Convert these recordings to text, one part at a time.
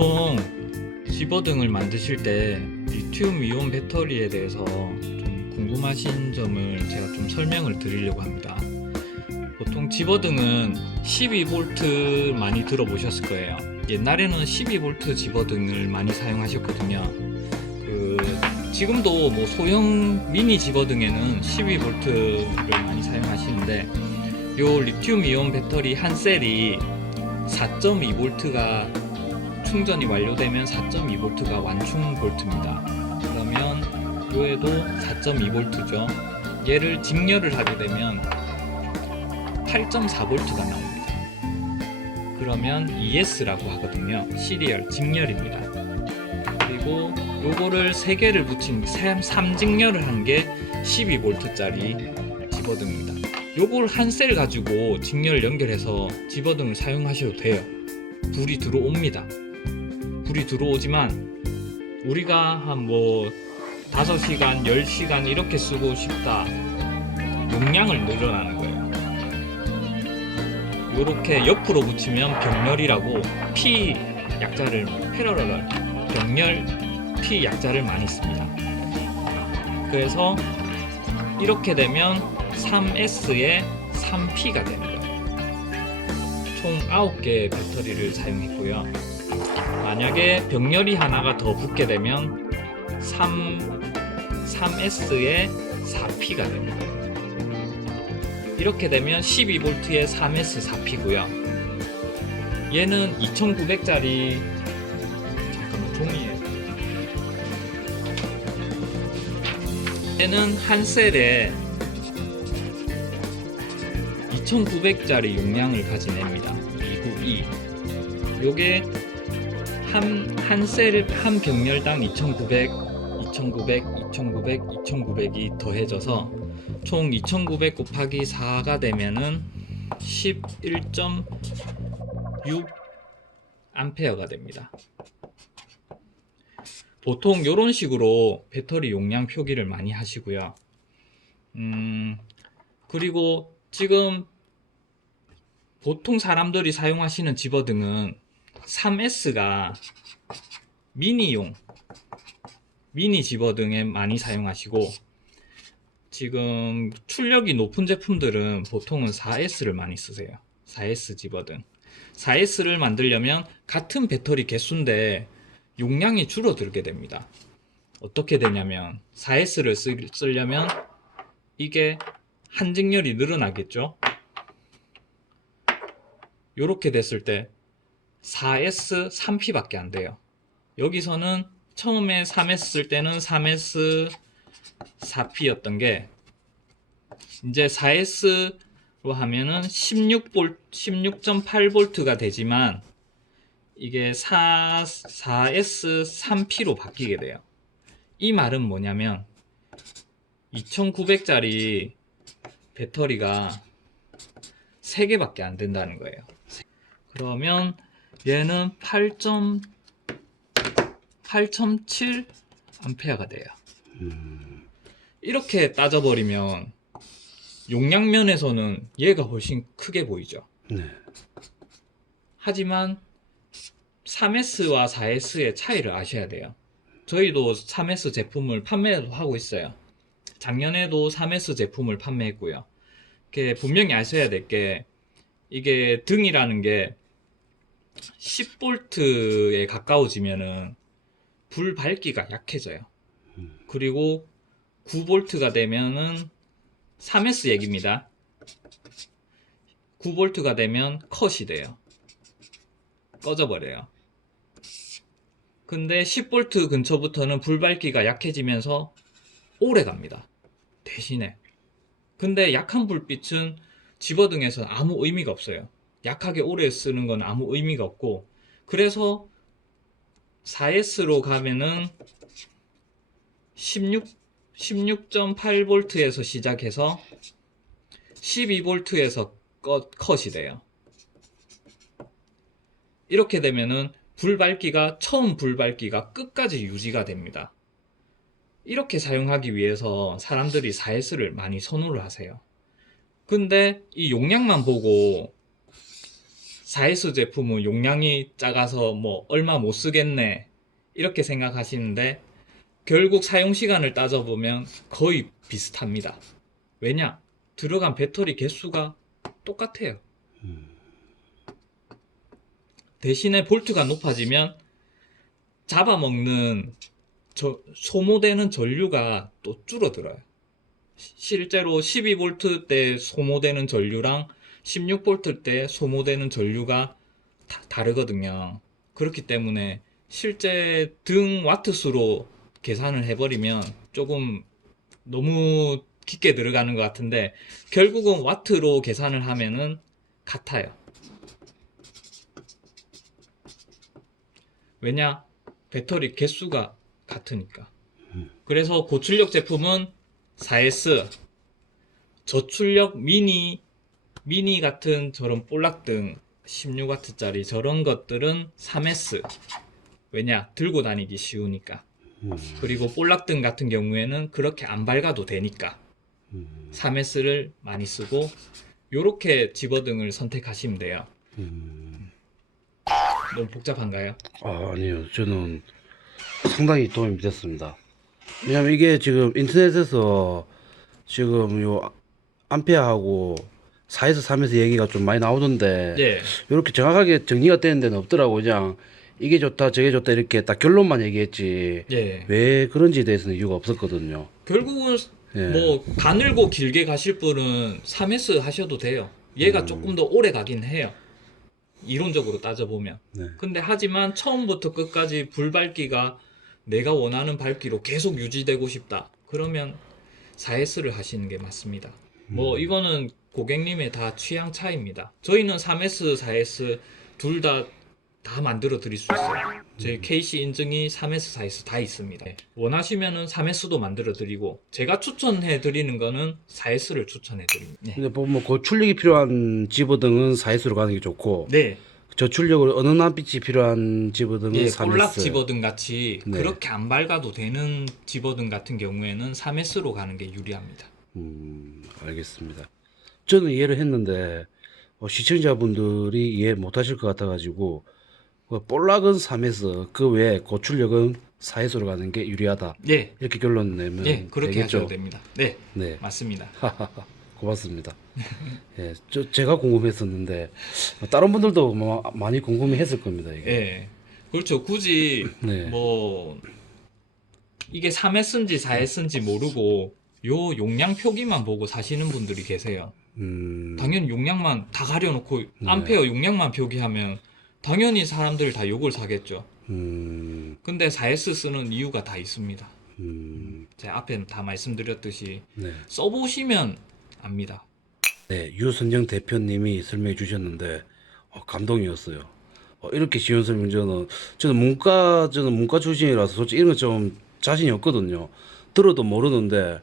보통 집어등을 만드실 때 리튬 이온 배터리에 대해서 좀 궁금하신 점을 제가 좀 설명을 드리려고 합니다. 보통 집어등은 12V 많이 들어보셨을 거예요. 옛날에는 12V 집어등을 많이 사용하셨거든요. 지금도 뭐 소형 미니 집어등에는 12V를 많이 사용하시는데, 요 리튬 이온 배터리 한 셀이 4.2V가 충전이 완료되면 4.2V가 완충 볼트입니다. 그러면 요에도 4.2V죠. 얘를 직렬을 하게 되면 8.4V가 나옵니다. 그러면 ES라고 하거든요. 시리얼 직렬입니다. 그리고 요거를 3개를 붙인 3직렬을 한 게 12V짜리 집어등입니다. 요걸 한 셀 가지고 직렬을 연결해서 집어등을 사용하셔도 돼요. 불이 들어옵니다. 불이 들어오지만 우리가 한 5시간, 10시간 이렇게 쓰고 싶다. 용량을 늘어나는 거예요. 요렇게 옆으로 붙이면 병렬이라고 P 약자를 패러럴 병렬 P 약자를 많이 씁니다. 그래서 이렇게 되면 3S에 3P가 되는 거예요. 총 9개의 배터리를 사용했고요. 만약에 병렬이 하나가 더 붙게 되면 3S에 4P가 됩니다. 이렇게 되면 12V에 3S 4P고요. 얘는 2900짜리 잠깐만 종이에 얘는 한 셀에 2900짜리 용량을 가진 애입니다. 292. 요게 한 셀, 한 병렬당 2900, 2900, 2900, 2900이 더해져서 총 2900 곱하기 4가 되면은 11.6 암페어가 됩니다. 보통 이런 식으로 배터리 용량 표기를 많이 하시고요. 그리고 지금 보통 사람들이 사용하시는 집어등은 3S가 미니용 미니 집어등에 많이 사용하시고, 지금 출력이 높은 제품들은 보통은 4S를 많이 쓰세요. 4S 집어등. 4S를 만들려면 같은 배터리 개수인데 용량이 줄어들게 됩니다. 어떻게 되냐면 4S를 쓰려면 이게 한 직렬이 늘어나겠죠. 이렇게 됐을 때 4S 3P밖에 안 돼요. 여기서는 처음에 3S 쓸 때는 3S 4P였던 게 이제 4S로 하면은 16.8V가 되지만 이게 4S 3P로 바뀌게 돼요. 이 말은 뭐냐면 2900짜리 배터리가 3개밖에 안 된다는 거예요. 그러면 얘는 8.7 암페어가 돼요. 이렇게 따져버리면 용량 면에서는 얘가 훨씬 크게 보이죠. 네. 하지만 3S와 4S의 차이를 아셔야 돼요. 저희도 3S 제품을 판매도 하고 있어요. 작년에도 3S 제품을 판매했고요. 분명히 아셔야 될 게, 이게 등이라는 게 10V에 가까워지면은 불 밝기가 약해져요. 그리고 9V가 되면은 3S 얘기입니다. 9V가 되면 컷이 돼요. 꺼져버려요. 근데 10V 근처부터는 불 밝기가 약해지면서 오래 갑니다. 대신에. 근데 약한 불빛은 집어등에서는 아무 의미가 없어요. 약하게 오래 쓰는 건 아무 의미가 없고, 그래서 4S로 가면은 16.8V에서 시작해서 12V에서 컷이 돼요. 이렇게 되면은 처음 불 밝기가 끝까지 유지가 됩니다. 이렇게 사용하기 위해서 사람들이 4S를 많이 선호를 하세요. 근데 이 용량만 보고 4S 제품은 용량이 작아서 뭐 얼마 못 쓰겠네 이렇게 생각하시는데 결국 사용 시간을 따져보면 거의 비슷합니다. 왜냐? 들어간 배터리 개수가 똑같아요. 대신에 볼트가 높아지면 잡아먹는 소모되는 전류가 또 줄어들어요. 실제로 12V 때 소모되는 전류랑 16V 때 소모되는 전류가 다르거든요. 그렇기 때문에 실제 등 와트수로 계산을 해버리면 조금 너무 깊게 들어가는 것 같은데 결국은 와트로 계산을 하면은 같아요. 왜냐? 배터리 개수가 같으니까. 그래서 고출력 제품은 4S, 저출력 미니 같은 저런 볼락등 16W짜리 저런 것들은 3S. 왜냐? 들고 다니기 쉬우니까. 그리고 볼락등 같은 경우에는 그렇게 안 밝아도 되니까 3S를 많이 쓰고 요렇게 집어등을 선택하시면 돼요. 너무 복잡한가요? 아니요. 저는 상당히 도움이 됐습니다. 왜냐면 이게 지금 인터넷에서 지금 요 암페어하고 4에서 3에서 얘기가 좀 많이 나오던데 예. 이렇게 정확하게 정리가 되는 데는 없더라고. 그냥 이게 좋다 저게 좋다 이렇게 딱 결론만 얘기했지 예. 왜 그런지에 대해서는 이유가 없었거든요. 결국은 예. 뭐 가늘고 길게 가실 분은 3S 하셔도 돼요. 얘가 조금 더 오래 가긴 해요. 이론적으로 따져보면. 네. 근데 하지만 처음부터 끝까지 불밝기가 내가 원하는 밝기로 계속 유지되고 싶다. 그러면 4S를 하시는 게 맞습니다. 뭐 이거는 고객님의 다 취향 차이입니다. 저희는 3S, 4S 둘 다 만들어 드릴 수 있어요. 저희 KC 인증이 3S, 4S 다 있습니다. 네. 원하시면은 3S도 만들어 드리고 제가 추천해 드리는 거는 4S를 추천해 드립니다. 네. 근데 뭐 고출력이 필요한 집어등은 4S로 가는 게 좋고 네. 저출력으로 은은한 빛이 필요한 집어등은 예, 3S. 볼락 집어등 같이 네. 그렇게 안 밝아도 되는 집어등 같은 경우에는 3S로 가는 게 유리합니다. 알겠습니다. 저는 이해를 했는데 시청자분들이 이해 못하실 것 같아가지고 볼락은 3S 그 외에 고출력은 4S로 가는 게 유리하다. 네. 이렇게 결론 내면 네, 그렇게 되겠죠? 하셔도 됩니다. 네. 네. 맞습니다. 고맙습니다. 예, 제가 궁금했었는데 다른 분들도 많이 궁금해했을 겁니다. 이게. 예. 그렇죠. 굳이 네. 뭐 이게 3S인지 4S인지 모르고 요 용량 표기만 보고 사시는 분들이 계세요. 당연히 용량만 다 가려놓고 암페어 용량만 표기하면 당연히 사람들 다 요걸 사겠죠. 근데 4S 쓰는 이유가 다 있습니다. 제가 앞에 다 말씀드렸듯이 네. 써보시면 압니다. 네, 유선정 대표님이 설명해 주셨는데 감동이었어요. 이렇게 쉬운 설명 저는 문과 출신이라서 솔직히 이런 거 좀 자신이 없거든요. 들어도 모르는데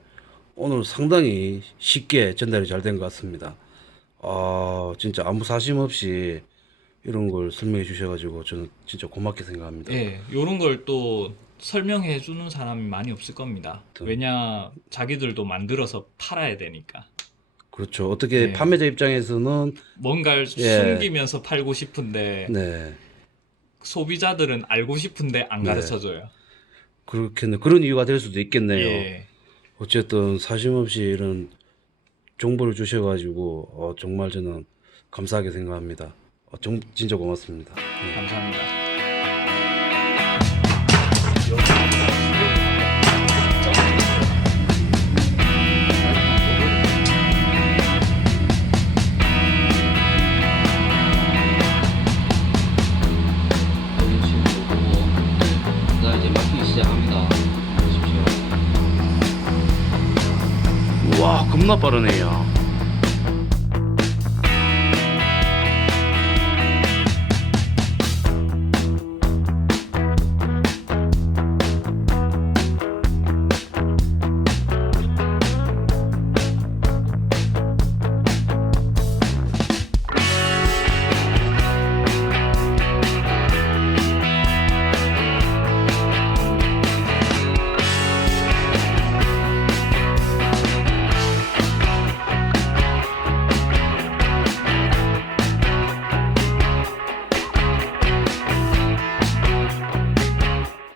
오늘 상당히 쉽게 전달이 잘 된 것 같습니다. 진짜 아무 사심 없이 이런 걸 설명해 주셔가지고 저는 진짜 고맙게 생각합니다. 예, 요런 걸 또 설명해 주는 사람이 많이 없을 겁니다. 왜냐, 자기들도 만들어서 팔아야 되니까. 그렇죠. 어떻게 네. 판매자 입장에서는 뭔가를 예. 숨기면서 팔고 싶은데 네, 소비자들은 알고 싶은데 안 네. 가르쳐줘요. 그렇겠네. 그런 이유가 될 수도 있겠네요. 예. 어쨌든 사심 없이 이런 정보를 주셔가지고 정말 저는 감사하게 생각합니다. 진짜 고맙습니다. 네. 감사합니다. 자, 이제 막히기 시작합니다. 보십시오. 와 겁나 빠르네요.